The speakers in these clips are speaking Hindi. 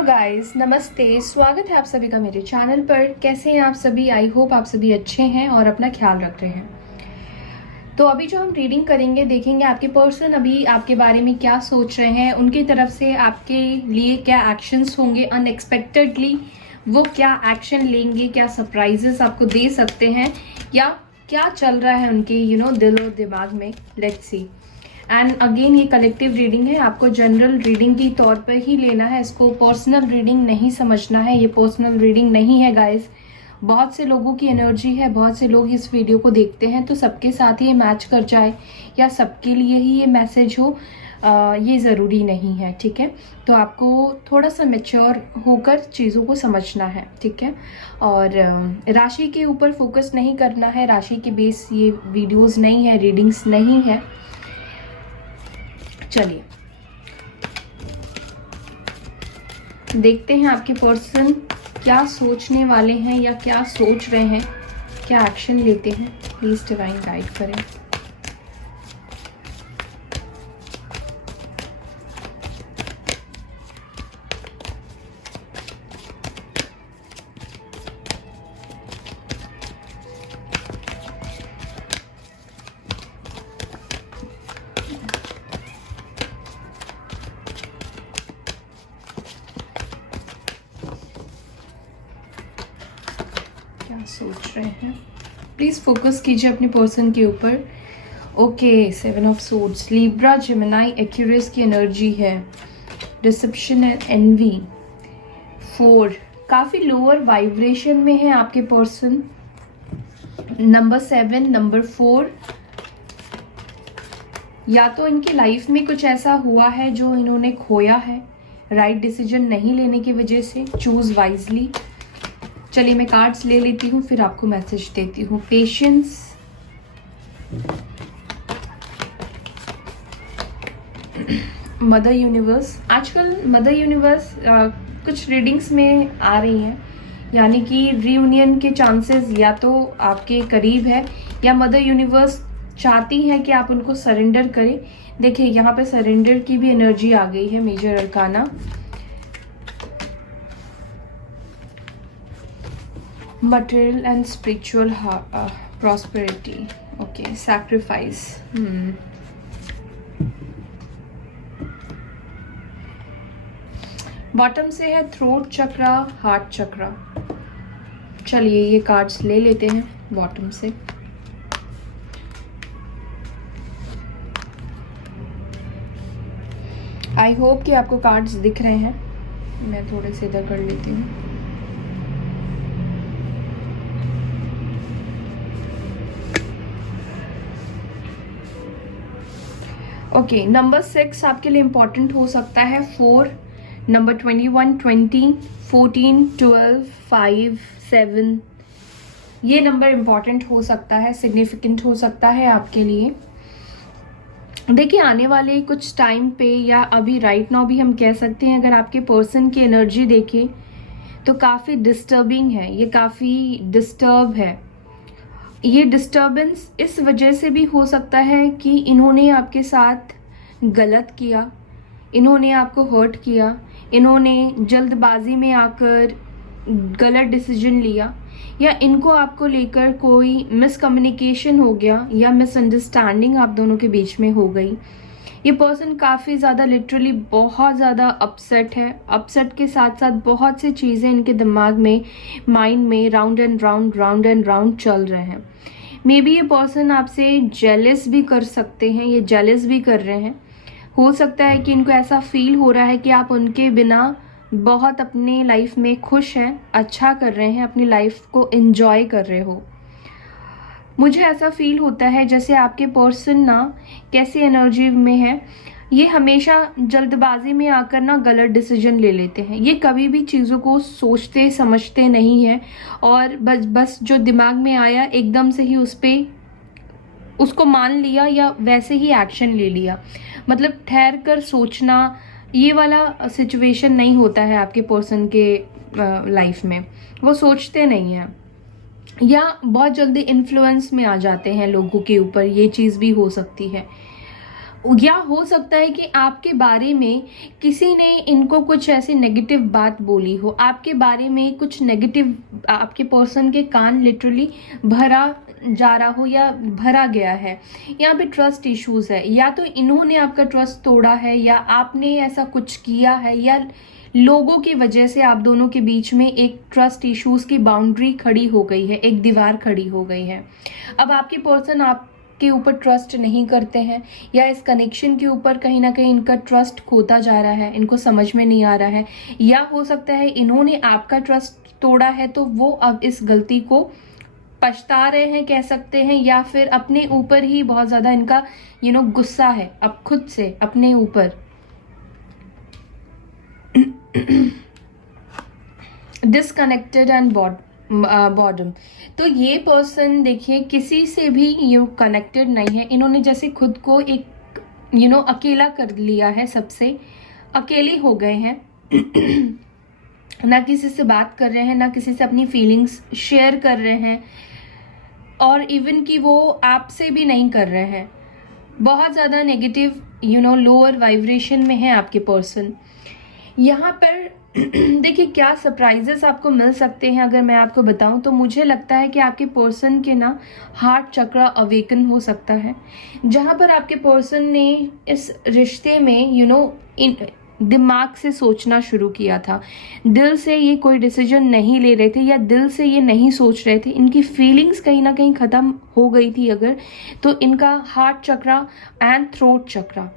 हेलो गाइस, नमस्ते। स्वागत है आप सभी का मेरे चैनल पर। कैसे हैं आप सभी? आई होप आप सभी अच्छे हैं और अपना ख्याल रख रहे हैं। तो अभी जो हम रीडिंग करेंगे, देखेंगे आपके पर्सन अभी आपके बारे में क्या सोच रहे हैं, उनकी तरफ से आपके लिए क्या एक्शंस होंगे अनएक्सपेक्टेडली, वो क्या एक्शन लेंगे, क्या सरप्राइजेस आपको दे सकते हैं, या क्या चल रहा है उनके दिल और दिमाग में। Let's see. एंड अगेन ये कलेक्टिव रीडिंग है, आपको जनरल रीडिंग की तौर पर ही लेना है इसको, पर्सनल रीडिंग नहीं समझना है। ये पर्सनल रीडिंग नहीं है गाइस। बहुत से लोगों की एनर्जी है, बहुत से लोग इस वीडियो को देखते हैं, तो सबके साथ ये मैच कर जाए या सबके लिए ही ये मैसेज हो, ये ज़रूरी नहीं है। ठीक है, तो आपको थोड़ा सा मैच्योर होकर चीज़ों को समझना है। ठीक है, और राशि के ऊपर फोकस नहीं करना है। राशि के बेस ये वीडियोस नहीं है, रीडिंग्स नहीं है। चलिए देखते हैं आपके पर्सन क्या सोचने वाले हैं या क्या सोच रहे हैं, क्या एक्शन लेते हैं। प्लीज डिवाइन गाइड करें। क्या सोच रहे हैं? प्लीज फोकस कीजिए अपने पर्सन के ऊपर। Okay, 7 of swords, Libra, Gemini, Aquarius की एनर्जी है। Deception and envy. 4, काफी लोअर वाइब्रेशन में है आपके पर्सन। नंबर 7, नंबर 4, या तो इनकी लाइफ में कुछ ऐसा हुआ है जो इन्होंने खोया है राइट डिसीजन नहीं लेने की वजह से। Choose wisely. चलिए मैं कार्ड्स ले लेती हूँ, फिर आपको मैसेज देती हूँ। Patience, mother universe. आजकल मदर यूनिवर्स कुछ रीडिंग्स में आ रही हैं, यानी कि रीयूनियन के चांसेस या तो आपके करीब है, या मदर यूनिवर्स चाहती है कि आप उनको सरेंडर करें। देखिए यहाँ पे सरेंडर की भी एनर्जी आ गई है। Major arcana, material and spiritual prosperity. Okay, sacrifice. Bottom से है थ्रोट चक्रा, हार्ट चक्रा। चलिए ये कार्ड्स ले लेते हैं बॉटम से। आई होप कि आपको कार्ड्स दिख रहे हैं। मैं थोड़े से इधर कर लेती हूँ। ओके, नंबर 6 आपके लिए इम्पॉर्टेंट हो सकता है। 4, नंबर 21, 20, 14, 12, 5, 7, ये नंबर इम्पॉर्टेंट हो सकता है, सिग्निफिकेंट हो सकता है आपके लिए। देखिए आने वाले कुछ टाइम पे, या अभी राइट नाउ भी हम कह सकते हैं, अगर आपके पर्सन की एनर्जी देखें तो काफ़ी डिस्टर्बिंग है। ये काफ़ी डिस्टर्ब है। ये डिस्टर्बेंस इस वजह से भी हो सकता है कि इन्होंने आपके साथ गलत किया, इन्होंने आपको हर्ट किया, इन्होंने जल्दबाजी में आकर गलत डिसीजन लिया, या इनको आपको लेकर कोई मिसकम्युनिकेशन हो गया या मिसअंडरस्टैंडिंग आप दोनों के बीच में हो गई। ये पर्सन काफ़ी ज़्यादा लिटरली बहुत ज़्यादा अपसेट है। अपसेट के साथ साथ बहुत सी चीज़ें इनके दिमाग में, माइंड में राउंड एंड राउंड चल रहे हैं। मे बी ये पर्सन आपसे जेलस भी कर सकते हैं, ये जेलस भी कर रहे हैं। हो सकता है कि इनको ऐसा फील हो रहा है कि आप उनके बिना बहुत अपने लाइफ में खुश हैं, अच्छा कर रहे हैं, अपनी लाइफ को एंजॉय कर रहे हो। मुझे ऐसा फील होता है जैसे आपके पर्सन ना कैसी एनर्जी में है, ये हमेशा जल्दबाजी में आकर ना गलत डिसीजन ले लेते हैं। ये कभी भी चीज़ों को सोचते समझते नहीं है, और बस जो दिमाग में आया एकदम से ही उसको मान लिया या वैसे ही एक्शन ले लिया। मतलब ठहर कर सोचना, ये वाला सिचुएशन नहीं होता है आपके पर्सन के लाइफ में। वो सोचते नहीं हैं, या बहुत जल्दी इन्फ्लुएंस में आ जाते हैं लोगों के ऊपर। ये चीज़ भी हो सकती है। या हो सकता है कि आपके बारे में किसी ने इनको कुछ ऐसी नेगेटिव बात बोली हो, आपके बारे में कुछ नेगेटिव, आपके पर्सन के कान लिटरली भरा जा रहा हो या भरा गया है। यहाँ पे ट्रस्ट इश्यूज है, या तो इन्होंने आपका ट्रस्ट तोड़ा है या आपने ऐसा कुछ किया है, या लोगों की वजह से आप दोनों के बीच में एक ट्रस्ट इश्यूज की बाउंड्री खड़ी हो गई है, एक दीवार खड़ी हो गई है। अब आपके पर्सन आपके ऊपर ट्रस्ट नहीं करते हैं, या इस कनेक्शन के ऊपर कहीं ना कहीं इनका ट्रस्ट खोता जा रहा है, इनको समझ में नहीं आ रहा है, या हो सकता है इन्होंने आपका ट्रस्ट तोड़ा है तो वो अब इस गलती को पछता रहे हैं कह सकते हैं, या फिर अपने ऊपर ही बहुत ज्यादा इनका गुस्सा है अब खुद से अपने ऊपर। Disconnected and boredom. तो ये पर्सन देखिए किसी से भी ये कनेक्टेड नहीं है, इन्होंने जैसे खुद को एक अकेला कर लिया है, सबसे अकेले हो गए हैं। ना किसी से बात कर रहे हैं, ना किसी से अपनी फीलिंग्स शेयर कर रहे हैं, और इवन कि वो आपसे भी नहीं कर रहे हैं। बहुत ज़्यादा नेगेटिव लोअर वाइब्रेशन में है आपके पर्सन। यहाँ पर देखिए क्या सरप्राइजेस आपको मिल सकते हैं अगर मैं आपको बताऊं तो मुझे लगता है कि आपके पर्सन के ना हार्ट चक्र अवेकन हो सकता है, जहाँ पर आपके पर्सन ने इस रिश्ते में दिमाग से सोचना शुरू किया था, दिल से ये कोई डिसीजन नहीं ले रहे थे या दिल से ये नहीं सोच रहे थे, इनकी फीलिंग्स कहीं ना कहीं ख़त्म हो गई थी अगर, तो इनका हार्ट चक्र एंड थ्रोट चक्र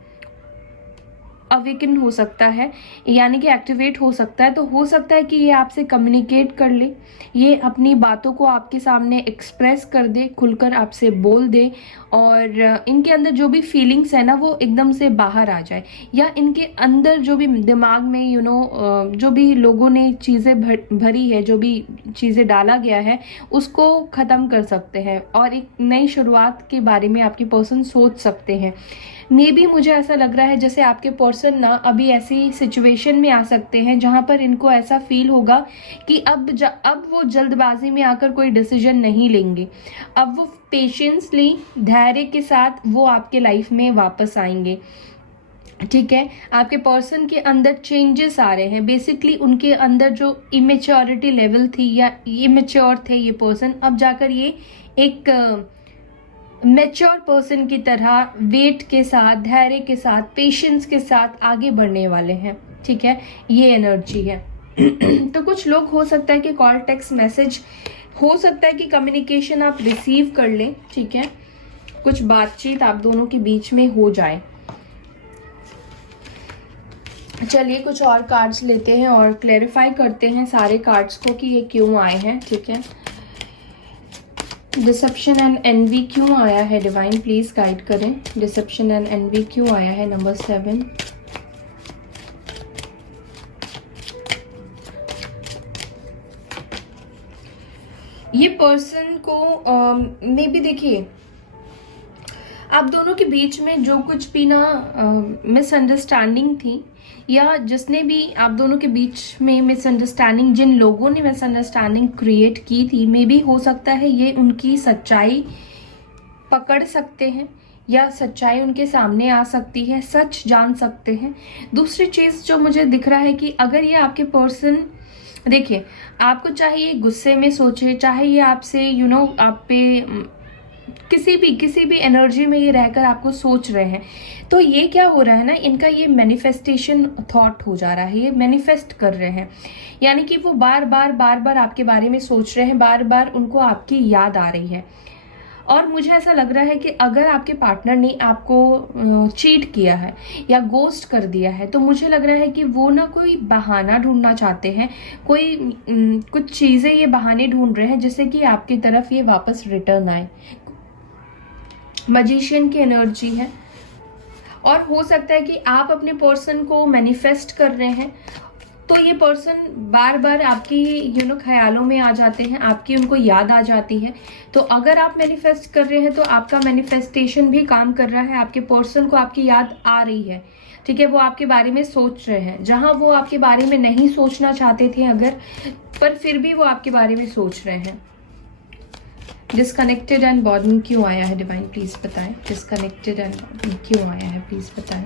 अवेकन हो सकता है, यानी कि एक्टिवेट हो सकता है। तो हो सकता है कि ये आपसे कम्युनिकेट कर ले, ये अपनी बातों को आपके सामने एक्सप्रेस कर दे, खुलकर आपसे बोल दे, और इनके अंदर जो भी फीलिंग्स है ना वो एकदम से बाहर आ जाए, या इनके अंदर जो भी दिमाग में जो भी लोगों ने चीज़ें भरी है, जो भी चीज़ें डाला गया है उसको ख़त्म कर सकते हैं और एक नई शुरुआत के बारे में आपकी पर्सन सोच सकते हैं। मे बी मुझे ऐसा लग रहा है जैसे आपके पर्सन ना अभी ऐसी सिचुएशन में आ सकते हैं जहां पर इनको ऐसा फील होगा कि अब वो जल्दबाजी में आकर कोई डिसीजन नहीं लेंगे, अब वो पेशेंसली धैर्य के साथ वो आपके लाइफ में वापस आएंगे। ठीक है, आपके पर्सन के अंदर चेंजेस आ रहे हैं, बेसिकली उनके अंदर जो इमेच्योरिटी लेवल थी या इमेच्योर थे ये पर्सन, अब जाकर ये एक मैच्योर पर्सन की तरह वेट के साथ, धैर्य के साथ, पेशेंस के साथ आगे बढ़ने वाले हैं। ठीक है, ये एनर्जी है। तो कुछ लोग हो सकता है कि कॉल, टेक्स्ट मैसेज, हो सकता है कि कम्युनिकेशन आप रिसीव कर लें। ठीक है, कुछ बातचीत आप दोनों के बीच में हो जाए। चलिए कुछ और कार्ड्स लेते हैं और क्लैरिफाई करते हैं सारे कार्ड्स को कि ये क्यों आए हैं। ठीक है, डिसेप्शन एंड एनवी क्यों आया है, डिवाइन प्लीज गाइड करें। डिसेप्शन एंड एनवी क्यों आया है, नंबर 7। ये पर्सन को मे बी देखिए आप दोनों के बीच में जो कुछ भी ना मिसअंडरस्टैंडिंग थी, या जिसने भी आप दोनों के बीच में मिसअंडरस्टैंडिंग, जिन लोगों ने मिसअंडरस्टैंडिंग क्रिएट की थी, मे बी हो सकता है ये उनकी सच्चाई पकड़ सकते हैं या सच्चाई उनके सामने आ सकती है, सच जान सकते हैं। दूसरी चीज़ जो मुझे दिख रहा है कि अगर ये आपके पर्सन, देखिए आपको चाहे ये गुस्से में सोचे, चाहे ये आपसे आप पे किसी भी एनर्जी में ये रहकर आपको सोच रहे हैं, तो ये क्या हो रहा है ना, इनका ये मैनिफेस्टेशन थॉट हो जा रहा है, ये मैनिफेस्ट कर रहे हैं, यानी कि वो बार बार आपके बारे में सोच रहे हैं, बार बार उनको आपकी याद आ रही है। और मुझे ऐसा लग रहा है कि अगर आपके पार्टनर ने आपको चीट किया है या गोस्ट कर दिया है, तो मुझे लग रहा है कि वो ना कोई बहाना ढूंढना चाहते हैं, कोई कुछ चीज़ें ये बहाने ढूंढ रहे हैं जिससे कि आपकी तरफ ये वापस रिटर्न आए। मैजिशियन की एनर्जी है, और हो सकता है कि आप अपने पर्सन को मैनिफेस्ट कर रहे हैं, तो ये पर्सन बार बार आपकी ख्यालों में आ जाते हैं, आपकी उनको याद आ जाती है। तो अगर आप मैनिफेस्ट कर रहे हैं तो आपका मैनिफेस्टेशन भी काम कर रहा है, आपके पर्सन को आपकी याद आ रही है। ठीक है, वो आपके बारे में सोच रहे हैं, जहां वो आपके बारे में नहीं सोचना चाहते थे अगर, पर फिर भी वो आपके बारे में सोच रहे हैं। डिसकनेक्टेड एंड बॉर्डन क्यों आया है डिवाइन, प्लीज बताएं। डिसकनेक्टेड एंड बॉर्डन क्यों आया है, प्लीज बताएं।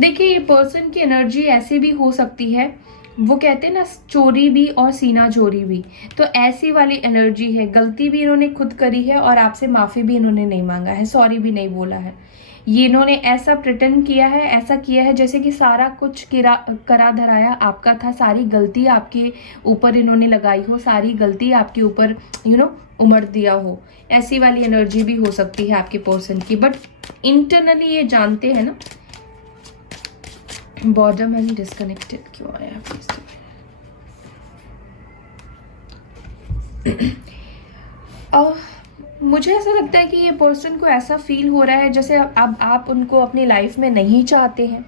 देखिए ये पर्सन की एनर्जी ऐसी भी हो सकती है, वो कहते हैं ना चोरी भी और सीना चोरी भी, तो ऐसी वाली एनर्जी है। गलती भी इन्होंने खुद करी है और आपसे माफी भी इन्होंने नहीं मांगा है, सॉरी भी नहीं बोला है। ये इन्होंने ऐसा प्रिटेंड किया है, ऐसा किया है जैसे कि सारा कुछ करा धराया आपका था, सारी गलती आपके ऊपर इन्होंने लगाई हो, सारी गलती आपके ऊपर उमड़ दिया हो। ऐसी वाली एनर्जी भी हो सकती है आपके पर्सन की, बट इंटरनली ये जानते हैं ना। बॉर्डम एंड डिस्कनेक्टेड क्यों आया प्लीज। मुझे ऐसा लगता है कि ये पर्सन को ऐसा फील हो रहा है जैसे अब आप उनको अपनी लाइफ में नहीं चाहते हैं।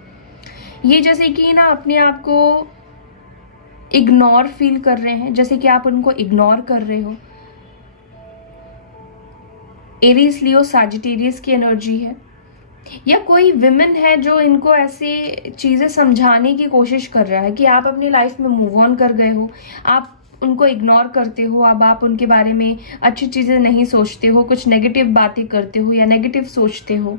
ये जैसे कि ना अपने आप को इग्नोर फील कर रहे हैं, जैसे कि आप उनको इग्नोर कर रहे हो। एरीज लियो सैजिटेरियस की एनर्जी है, या कोई विमेन है जो इनको ऐसे चीज़ें समझाने की कोशिश कर रहा है कि आप अपनी लाइफ में मूव ऑन कर गए हो, आप उनको इग्नोर करते हो, अब आप उनके बारे में अच्छी चीज़ें नहीं सोचते हो, कुछ नेगेटिव बातें करते हो या नेगेटिव सोचते हो।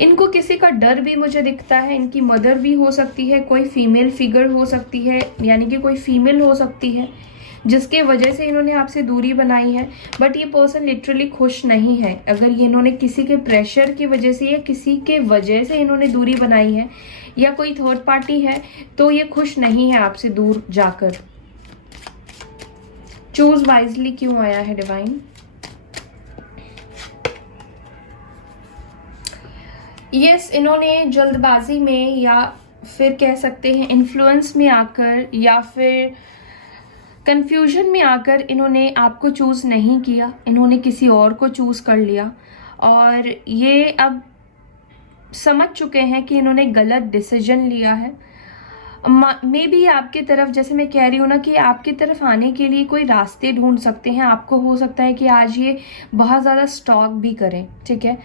इनको किसी का डर भी मुझे दिखता है, इनकी मदर भी हो सकती है, कोई फीमेल फिगर हो सकती है, यानी कि कोई फीमेल हो सकती है जिसके वजह से इन्होंने आपसे दूरी बनाई है। बट ये पर्सन लिटरली खुश नहीं है। अगर ये इन्होंने किसी के प्रेशर की वजह से या किसी के वजह से इन्होंने दूरी बनाई है या कोई थर्ड पार्टी है, तो ये खुश नहीं है आपसे दूर जाकर। चूज वाइजली क्यों आया है डिवाइन। यस, इन्होंने जल्दबाजी में या फिर कह सकते हैं इन्फ्लुएंस में आकर या फिर कंफ्यूजन में आकर इन्होंने आपको चूज़ नहीं किया, इन्होंने किसी और को चूज़ कर लिया और ये अब समझ चुके हैं कि इन्होंने गलत डिसीजन लिया है। मे बी आपकी तरफ, जैसे मैं कह रही हूँ ना कि आपकी तरफ आने के लिए कोई रास्ते ढूंढ सकते हैं। आपको हो सकता है कि आज ये बहुत ज़्यादा स्टॉक भी करें, ठीक है।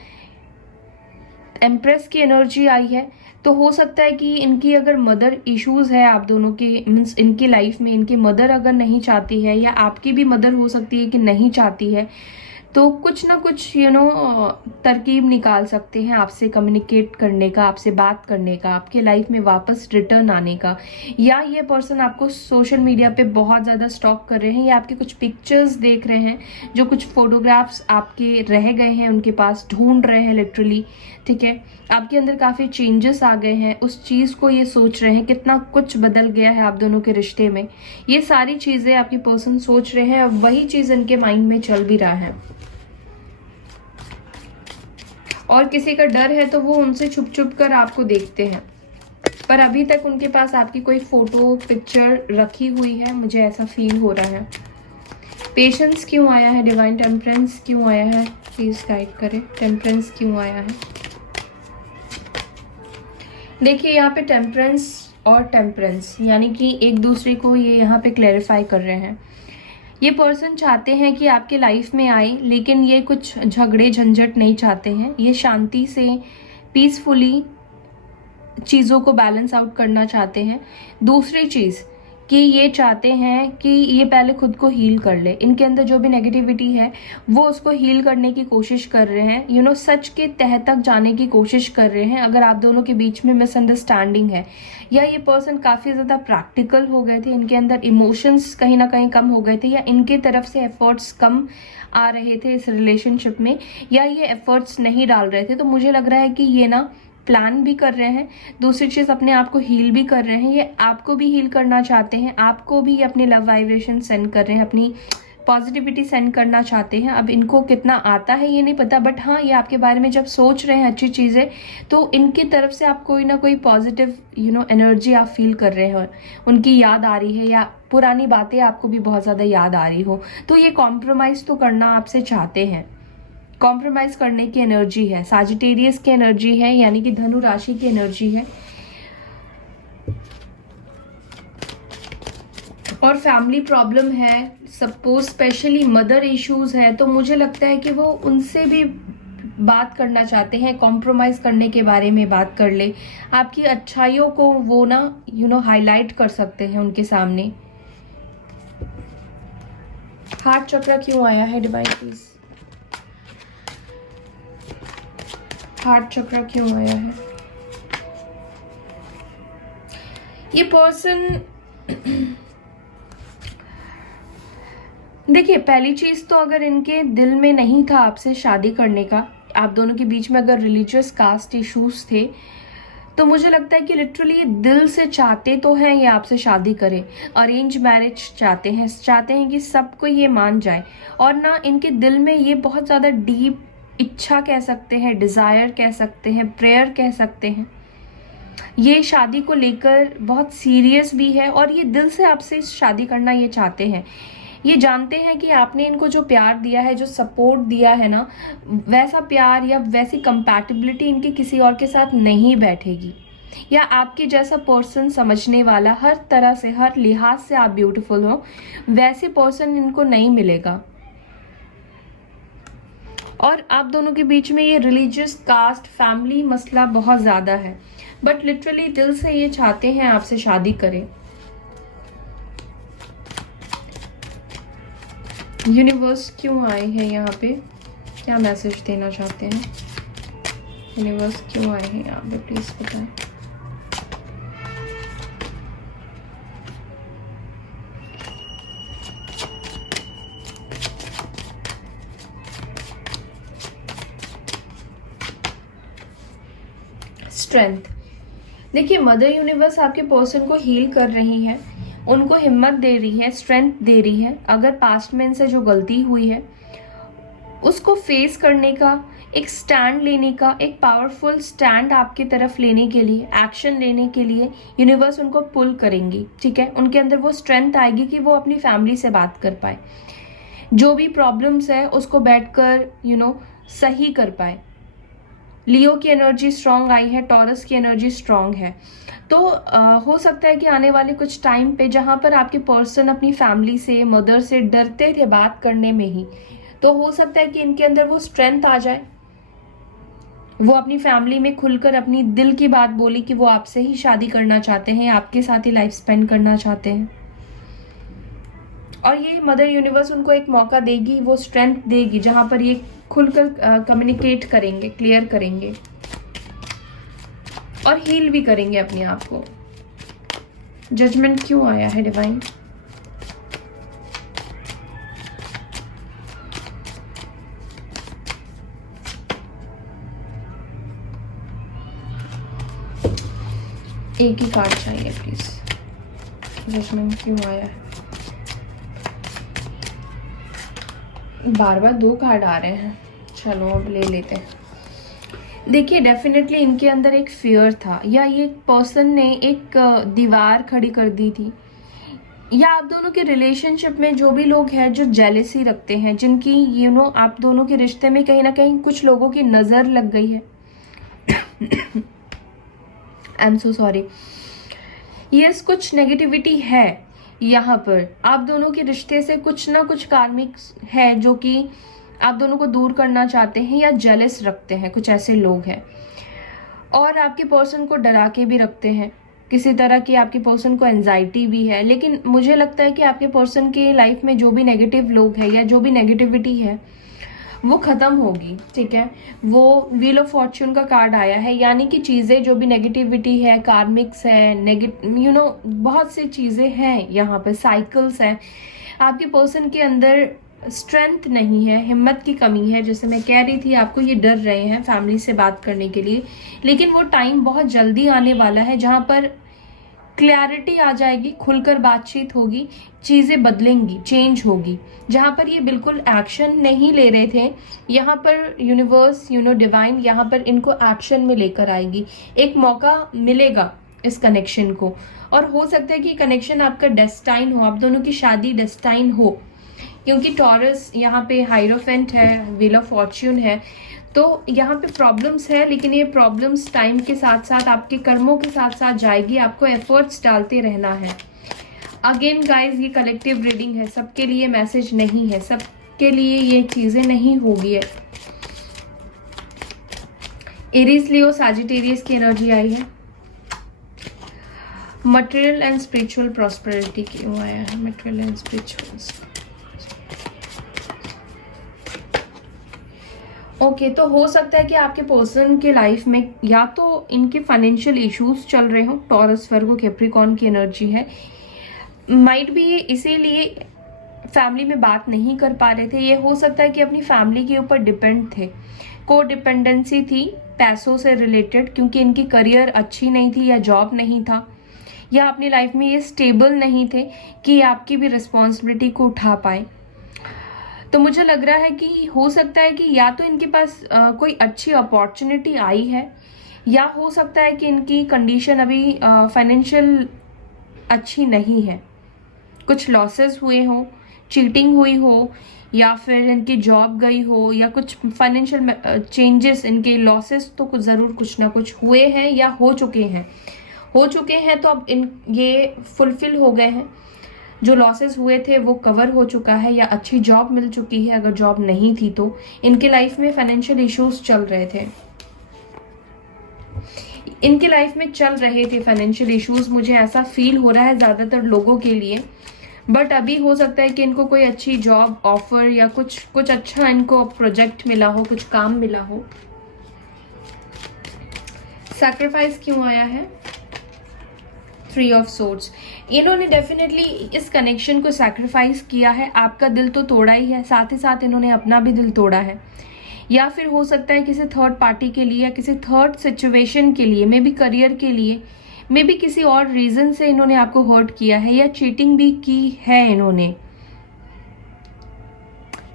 एम्प्रेस की एनर्जी आई है, तो हो सकता है कि इनकी अगर मदर इश्यूज है आप दोनों की, मीन्स इनकी लाइफ में इनकी मदर अगर नहीं चाहती है या आपकी भी मदर हो सकती है कि नहीं चाहती है, तो कुछ ना कुछ तरकीब निकाल सकते हैं आपसे कम्युनिकेट करने का, आपसे बात करने का, आपके लाइफ में वापस रिटर्न आने का। या ये पर्सन आपको सोशल मीडिया पे बहुत ज़्यादा स्टॉक कर रहे हैं या आपके कुछ पिक्चर्स देख रहे हैं, जो कुछ फोटोग्राफ्स आपके रह गए हैं उनके पास, ढूंढ रहे हैं लिटरली, ठीक है। आपके अंदर काफ़ी चेंजेस आ गए हैं, उस चीज़ को ये सोच रहे हैं, कितना कुछ बदल गया है आप दोनों के रिश्ते में। ये सारी चीज़ें आपके पर्सन सोच रहे हैं, अब वही चीज़ इनके माइंड में चल भी रहा है। और किसी का डर है तो वो उनसे छुप छुप कर आपको देखते हैं, पर अभी तक उनके पास आपकी कोई फोटो पिक्चर रखी हुई है, मुझे ऐसा फील हो रहा है। पेशेंस क्यों आया है डिवाइन। टेम्परेंस क्यों आया है, प्लीज गाइड करें। टेम्परेंस क्यों आया है। देखिए यहाँ पे टेम्परेंस और टेम्परेंस यानी कि एक दूसरे को ये यहाँ पे क्लैरिफाई कर रहे हैं। ये पर्सन चाहते हैं कि आपके लाइफ में आए, लेकिन ये कुछ झगड़े झंझट नहीं चाहते हैं। ये शांति से पीसफुली चीज़ों को बैलेंस आउट करना चाहते हैं। दूसरी चीज़ कि ये चाहते हैं कि ये पहले खुद को हील कर ले, इनके अंदर जो भी नेगेटिविटी है वो उसको हील करने की कोशिश कर रहे हैं, सच के तह तक जाने की कोशिश कर रहे हैं। अगर आप दोनों के बीच में मिसअंडरस्टैंडिंग है या ये पर्सन काफ़ी ज़्यादा प्रैक्टिकल हो गए थे, इनके अंदर इमोशंस कहीं ना कहीं कम हो गए थे, या इनके तरफ से एफर्ट्स कम आ रहे थे इस रिलेशनशिप में, या ये एफर्ट्स नहीं डाल रहे थे, तो मुझे लग रहा है कि ये ना प्लान भी कर रहे हैं। दूसरी चीज़ अपने आप को हील भी कर रहे हैं, ये आपको भी हील करना चाहते हैं, आपको भी अपने लव वाइब्रेशन सेंड कर रहे हैं, अपनी पॉजिटिविटी सेंड करना चाहते हैं। अब इनको कितना आता है ये नहीं पता, बट हाँ ये आपके बारे में जब सोच रहे हैं अच्छी चीज़ें, तो इनकी तरफ से आप कोई ना कोई पॉजिटिव एनर्जी आप फील कर रहे हो, उनकी याद आ रही है या पुरानी बातें आपको भी बहुत ज़्यादा याद आ रही हो, तो ये कॉम्प्रोमाइज़ तो करना आपसे चाहते हैं। कॉम्प्रोमाइज करने की एनर्जी है, सैजिटेरियस की एनर्जी है, यानी कि धनु राशि की एनर्जी है। और फैमिली प्रॉब्लम है, सपोज स्पेशली मदर इश्यूज है, तो मुझे लगता है कि वो उनसे भी बात करना चाहते हैं, कॉम्प्रोमाइज़ करने के बारे में बात कर ले, आपकी अच्छाइयों को वो ना हाईलाइट कर सकते हैं उनके सामने। हार्ट चक्र क्यों आया है डिवाइन प्लीज? हार्ट चक्र क्यों आया है? ये पर्सन देखिए, पहली चीज तो अगर इनके दिल में नहीं था आपसे शादी करने का, आप दोनों के बीच में अगर रिलीजियस कास्ट इश्यूज थे, तो मुझे लगता है कि लिटरली दिल से चाहते तो हैं ये आपसे शादी करें, अरेंज मैरिज चाहते हैं कि सबको ये मान जाए। और ना इनके दिल में ये बहुत ज़्यादा डीप इच्छा कह सकते हैं, डिज़ायर कह सकते हैं, प्रेयर कह सकते हैं। ये शादी को लेकर बहुत सीरियस भी है और ये दिल से आपसे शादी करना ये चाहते हैं। ये जानते हैं कि आपने इनको जो प्यार दिया है, जो सपोर्ट दिया है ना, वैसा प्यार या वैसी कंपैटिबिलिटी इनके किसी और के साथ नहीं बैठेगी। या आपके जैसा पर्सन समझने वाला, हर तरह से, हर लिहाज से आप ब्यूटीफुल हो, वैसे पर्सन इनको नहीं मिलेगा। और आप दोनों के बीच में ये रिलीजियस कास्ट फैमिली मसला बहुत ज़्यादा है, बट लिटरली दिल से ये चाहते हैं आपसे शादी करें। यूनिवर्स क्यों आए हैं यहाँ पे? क्या मैसेज देना चाहते हैं यूनिवर्स? क्यों आए हैं यहाँ पे प्लीज बताएं। स्ट्रेंथ। देखिए, मदर यूनिवर्स आपके पर्सन को हील कर रही है, उनको हिम्मत दे रही है, स्ट्रेंथ दे रही है। अगर पास्ट में इनसे जो गलती हुई है उसको फेस करने का, एक स्टैंड लेने का, एक पावरफुल स्टैंड आपकी तरफ लेने के लिए, एक्शन लेने के लिए यूनिवर्स उनको पुल करेंगी। ठीक है, उनके अंदर वो स्ट्रेंथ आएगी कि वो अपनी फैमिली से बात कर पाए, जो भी प्रॉब्लम्स है उसको बैठकर सही कर पाए। लियो की एनर्जी स्ट्रांग आई है, टॉरस की एनर्जी स्ट्रांग है। तो हो सकता है कि आने वाले कुछ टाइम पे जहाँ पर आपके पर्सन अपनी फैमिली से, मदर से डरते थे बात करने में ही, तो हो सकता है कि इनके अंदर वो स्ट्रेंथ आ जाए, वो अपनी फैमिली में खुलकर अपनी दिल की बात बोली कि वो आपसे ही शादी करना चाहते हैं, आपके साथ ही लाइफ स्पेंड करना चाहते हैं। और ये मदर यूनिवर्स उनको एक मौका देगी, वो स्ट्रेंथ देगी जहाँ पर ये खुलकर कम्युनिकेट करेंगे, क्लियर करेंगे और हील भी करेंगे अपने आप को। जजमेंट क्यों आया है डिवाइन? एक ही कार्ड चाहिए प्लीज। जजमेंट क्यों आया है? बार बार दो कार्ड आ रहे हैं, चलो अब ले लेते हैं। देखिए, डेफिनेटली इनके अंदर एक फियर था, या ये पर्सन ने एक दीवार खड़ी कर दी थी, या आप दोनों के रिलेशनशिप में जो भी लोग हैं जो जेलेसी रखते हैं, जिनकी आप दोनों के रिश्ते में कहीं ना कहीं कुछ लोगों की नज़र लग गई है। I am so sorry. Yes, कुछ नेगेटिविटी है यहाँ पर। आप दोनों के रिश्ते से कुछ ना कुछ कार्मिक है जो कि आप दोनों को दूर करना चाहते हैं या जेलस रखते हैं, कुछ ऐसे लोग हैं। और आपके पर्सन को डरा के भी रखते हैं, किसी तरह की आपके पर्सन को एंजाइटी भी है। लेकिन मुझे लगता है कि आपके पर्सन के लाइफ में जो भी नेगेटिव लोग हैं या जो भी नेगेटिविटी है वो ख़त्म होगी। ठीक है, वो व्हील ऑफ फॉर्च्यून का कार्ड आया है, यानी कि चीज़ें जो भी नेगेटिविटी है, कार्मिक्स है, बहुत सी चीज़ें हैं यहाँ पे, साइकिल्स हैं। आपके पर्सन के अंदर स्ट्रेंथ नहीं है, हिम्मत की कमी है। जैसे मैं कह रही थी आपको, ये डर रहे हैं फैमिली से बात करने के लिए, लेकिन वो टाइम बहुत जल्दी आने वाला है जहाँ पर क्लैरिटी आ जाएगी, खुलकर बातचीत होगी, चीज़ें बदलेंगी, चेंज होगी। जहाँ पर ये बिल्कुल एक्शन नहीं ले रहे थे, यहाँ पर यूनिवर्स डिवाइन यहाँ पर इनको एक्शन में लेकर आएगी। एक मौका मिलेगा इस कनेक्शन को, और हो सकता है कि कनेक्शन आपका डेस्टाइन हो, आप दोनों की शादी डेस्टाइन हो, क्योंकि टॉरस यहाँ पे हाइरोफेंट है, व्हील ऑफ फॉर्च्यून है। तो यहाँ पे प्रॉब्लम्स है, लेकिन ये प्रॉब्लम्स टाइम के साथ साथ, आपके कर्मों के साथ साथ जाएगी। आपको एफर्ट्स डालते रहना है। अगेन गाइज, ये कलेक्टिव रीडिंग है, सबके लिए मैसेज नहीं है, सबके लिए ये चीज़ें नहीं होगी है। एरीज, लियो, सैजिटेरियस की एनर्जी आई है। मटेरियल एंड स्पिरिचुअल प्रॉस्पेरिटी क्यों आया है? Material and spiritual. ओके, तो हो सकता है कि आपके पर्सन के लाइफ में या तो इनके फाइनेंशियल इश्यूज चल रहे हो। टॉरस, वर्गो, कैप्रिकॉर्न की एनर्जी है। माइट भी ये इसीलिए फैमिली में बात नहीं कर पा रहे थे। ये हो सकता है कि अपनी फैमिली के ऊपर डिपेंड थे, को डिपेंडेंसी थी पैसों से रिलेटेड, क्योंकि इनकी करियर अच्छी नहीं थी या जॉब नहीं था, या अपनी लाइफ में ये स्टेबल नहीं थे कि आपकी भी रिस्पॉन्सिबिलिटी को उठा पाए। तो मुझे लग रहा है कि हो सकता है कि या तो इनके पास कोई अच्छी अपॉर्चुनिटी आई है, या हो सकता है कि इनकी कंडीशन अभी फाइनेंशियल अच्छी नहीं है, कुछ लॉसेस हुए हो, चीटिंग हुई हो, या फिर इनकी जॉब गई हो, या कुछ फाइनेंशियल चेंजेस, इनके लॉसेस तो कुछ ज़रूर कुछ ना कुछ हुए हैं या हो चुके हैं तो अब ये फुलफिल हो गए हैं। जो लॉसेस हुए थे वो कवर हो चुका है, या अच्छी जॉब मिल चुकी है अगर जॉब नहीं थी तो। इनके लाइफ में फाइनेंशियल इश्यूज चल रहे थे, इनके लाइफ में चल रहे थे फाइनेंशियल इश्यूज, मुझे ऐसा फील हो रहा है ज़्यादातर लोगों के लिए। बट अभी हो सकता है कि इनको कोई अच्छी जॉब ऑफर या कुछ अच्छा इनको प्रोजेक्ट मिला हो, कुछ काम मिला हो। सैक्रिफाइस क्यों आया है? 3 ऑफ सोर्ड्स। इन्होंने डेफिनेटली इस कनेक्शन को सैक्रिफाइस किया है। आपका दिल तो तोड़ा ही है, साथ ही साथ इन्होंने अपना भी दिल तोड़ा है। या फिर हो सकता है किसी थर्ड पार्टी के लिए या किसी थर्ड सिचुएशन के लिए, मे बी करियर के लिए, मे बी किसी और रीजन से इन्होंने आपको हर्ट किया है, या चीटिंग भी की है इन्होंने।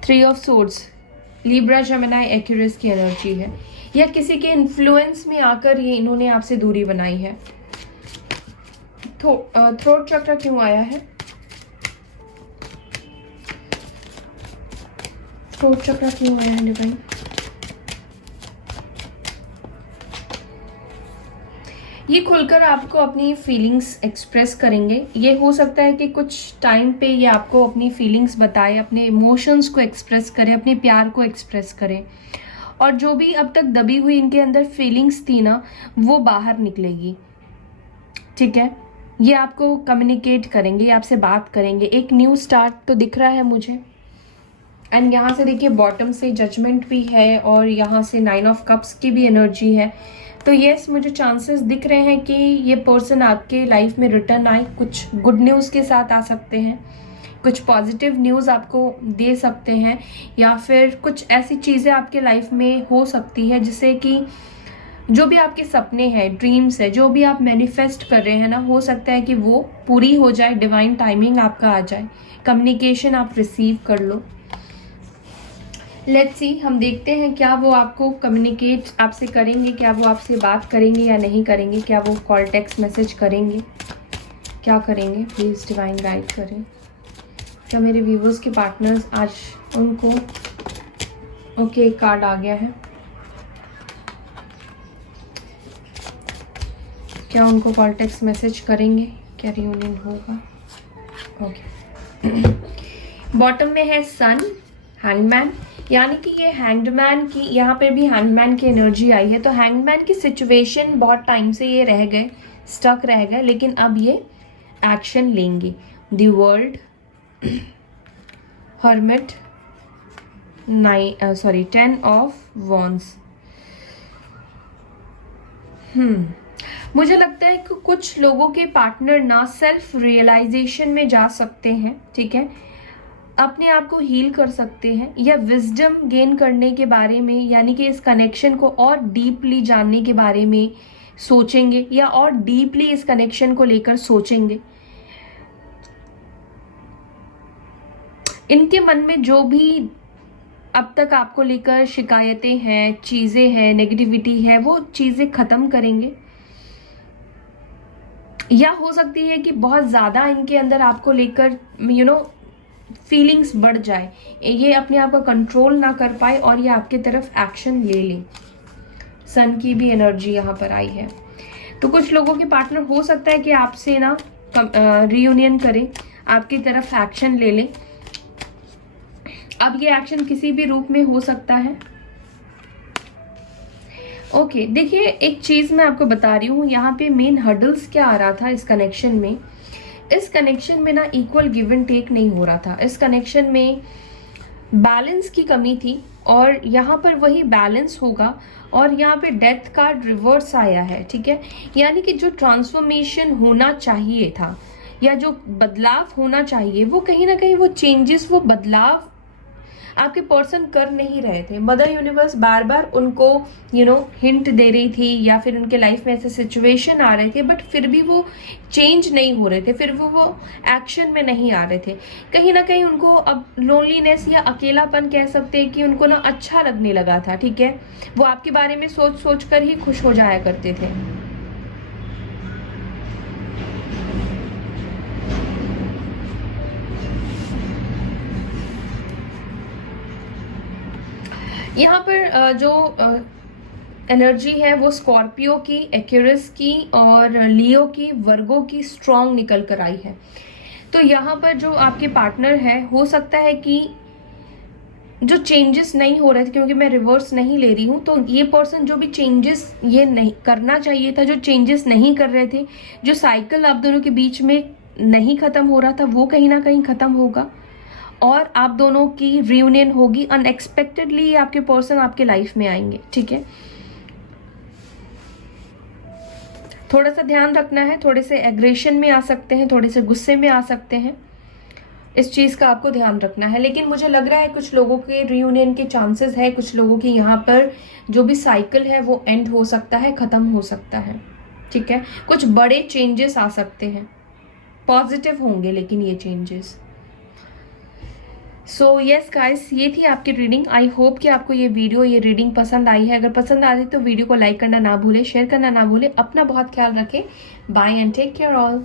3 of swords, Libra, Gemini, Aquarius की एनर्जी है, या किसी के इन्फ्लुएंस में आकर ये इन्होंने आपसे दूरी बनाई है। थ्रोट चक्र क्यों आया है? थ्रोट चक्र क्यों आया है डिवाइन? ये खुलकर आपको अपनी फीलिंग्स एक्सप्रेस करेंगे। ये हो सकता है कि कुछ टाइम पे ये आपको अपनी फीलिंग्स बताए, अपने इमोशंस को एक्सप्रेस करें, अपने प्यार को एक्सप्रेस करें, और जो भी अब तक दबी हुई इनके अंदर फीलिंग्स थी ना, वो बाहर निकलेगी। ठीक है, ये आपको कम्युनिकेट करेंगे, आपसे बात करेंगे। एक न्यू स्टार्ट तो दिख रहा है मुझे। एंड यहाँ से देखिए बॉटम से जजमेंट भी है, और यहाँ से 9 ऑफ कप्स की भी एनर्जी है। तो यस, मुझे चांसेस दिख रहे हैं कि ये पर्सन आपके लाइफ में रिटर्न आए, कुछ गुड न्यूज़ के साथ आ सकते हैं, कुछ पॉजिटिव न्यूज़ आपको दे सकते हैं, या फिर कुछ ऐसी चीज़ें आपके लाइफ में हो सकती है जिससे कि जो भी आपके सपने हैं, ड्रीम्स है, जो भी आप मैनिफेस्ट कर रहे हैं ना, हो सकता है कि वो पूरी हो जाए, डिवाइन टाइमिंग आपका आ जाए, कम्युनिकेशन आप रिसीव कर लो। लेट्स सी, हम देखते हैं क्या वो आपको कम्युनिकेट आपसे करेंगे, क्या वो आपसे बात करेंगे या नहीं करेंगे, क्या वो कॉल टेक्स्ट मैसेज करेंगे, क्या करेंगे। प्लीज़ डिवाइन गाइड करें। क्या मेरे व्यूवर्स के पार्टनर्स आज उनको ओके कार्ड आ गया है, क्या उनको कॉल टेक्स्ट मैसेज करेंगे, क्या रियूनियन होगा? ओके, बॉटम में है सन, हैंगमैन, यानी कि ये हैंगमैन की, यहाँ पे भी हैंगमैन की एनर्जी आई है। तो हैंगमैन की सिचुएशन बहुत टाइम से ये रह गए, स्टक रह गए, लेकिन अब ये एक्शन लेंगे। The world, hermit, 10 of wands. मुझे लगता है कि कुछ लोगों के पार्टनर ना सेल्फ रियलाइजेशन में जा सकते हैं, ठीक है, अपने आप को हील कर सकते हैं, या विजडम गेन करने के बारे में, यानी कि इस कनेक्शन को और डीपली जानने के बारे में सोचेंगे, या और डीपली इस कनेक्शन को लेकर सोचेंगे। इनके मन में जो भी अब तक आपको लेकर शिकायतें हैं, चीज़ें हैं, नेगेटिविटी है, वो चीज़ें ख़त्म करेंगे। या हो सकती है कि बहुत ज़्यादा इनके अंदर आपको लेकर फीलिंग्स बढ़ जाए, ये अपने आप का कंट्रोल ना कर पाए और ये आपके तरफ एक्शन ले ले। सन की भी एनर्जी यहाँ पर आई है। तो कुछ लोगों के पार्टनर हो सकता है कि आपसे ना रियूनियन करें, आपकी तरफ एक्शन ले लें। अब ये एक्शन किसी भी रूप में हो सकता है। ओके, देखिए एक चीज मैं आपको बता रही हूँ, यहाँ पे मेन हर्डल्स क्या आ रहा था इस कनेक्शन में। इस कनेक्शन में ना इक्वल गिव एंड टेक नहीं हो रहा था, इस कनेक्शन में बैलेंस की कमी थी, और यहाँ पर वही बैलेंस होगा। और यहाँ पे डेथ कार्ड रिवर्स आया है, ठीक है, यानी कि जो ट्रांसफॉर्मेशन होना चाहिए था या जो बदलाव होना चाहिए वो कहीं ना कहीं वो चेंजेस, वो बदलाव आपके पर्सन कर नहीं रहे थे। मदर यूनिवर्स बार बार उनको हिंट दे रही थी, या फिर उनके लाइफ में ऐसे सिचुएशन आ रहे थे, बट फिर भी वो चेंज नहीं हो रहे थे, फिर वो एक्शन में नहीं आ रहे थे। कहीं ना कहीं उनको अब लोनलीनेस या अकेलापन कह सकते हैं कि उनको ना अच्छा लगने लगा था, ठीक है। वो आपके बारे में सोच सोच कर ही खुश हो जाया करते थे। यहाँ पर जो एनर्जी है वो स्कॉर्पियो की, एक्यूरस की और लियो की, वर्गो की स्ट्रॉन्ग निकल कर आई है। तो यहाँ पर जो आपके पार्टनर है, हो सकता है कि जो चेंजेस नहीं हो रहे थे, क्योंकि मैं रिवर्स नहीं ले रही हूँ, तो ये पर्सन जो भी चेंजेस ये नहीं करना चाहिए था, जो चेंजेस नहीं कर रहे थे, जो साइकिल आप दोनों के बीच में नहीं खत्म हो रहा था, वो कहीं ना कहीं खत्म होगा और आप दोनों की रियूनियन होगी। अनएक्सपेक्टेडली आपके पर्सन आपके लाइफ में आएंगे, ठीक है। थोड़ा सा ध्यान रखना है, थोड़े से एग्रेशन में आ सकते हैं, थोड़े से गुस्से में आ सकते हैं, इस चीज का आपको ध्यान रखना है। लेकिन मुझे लग रहा है कुछ लोगों के रियूनियन के चांसेस है, कुछ लोगों की यहाँ पर जो भी साइकिल है वो एंड हो सकता है, खत्म हो सकता है, ठीक है। कुछ बड़े चेंजेस आ सकते हैं, पॉजिटिव होंगे लेकिन ये चेंजेस। सो यस गाइस, ये थी आपकी रीडिंग। आई होप कि आपको ये वीडियो, ये रीडिंग पसंद आई है। अगर पसंद आ जाए तो वीडियो को लाइक करना ना भूले, शेयर करना ना भूले। अपना बहुत ख्याल रखें। Bye and take care all.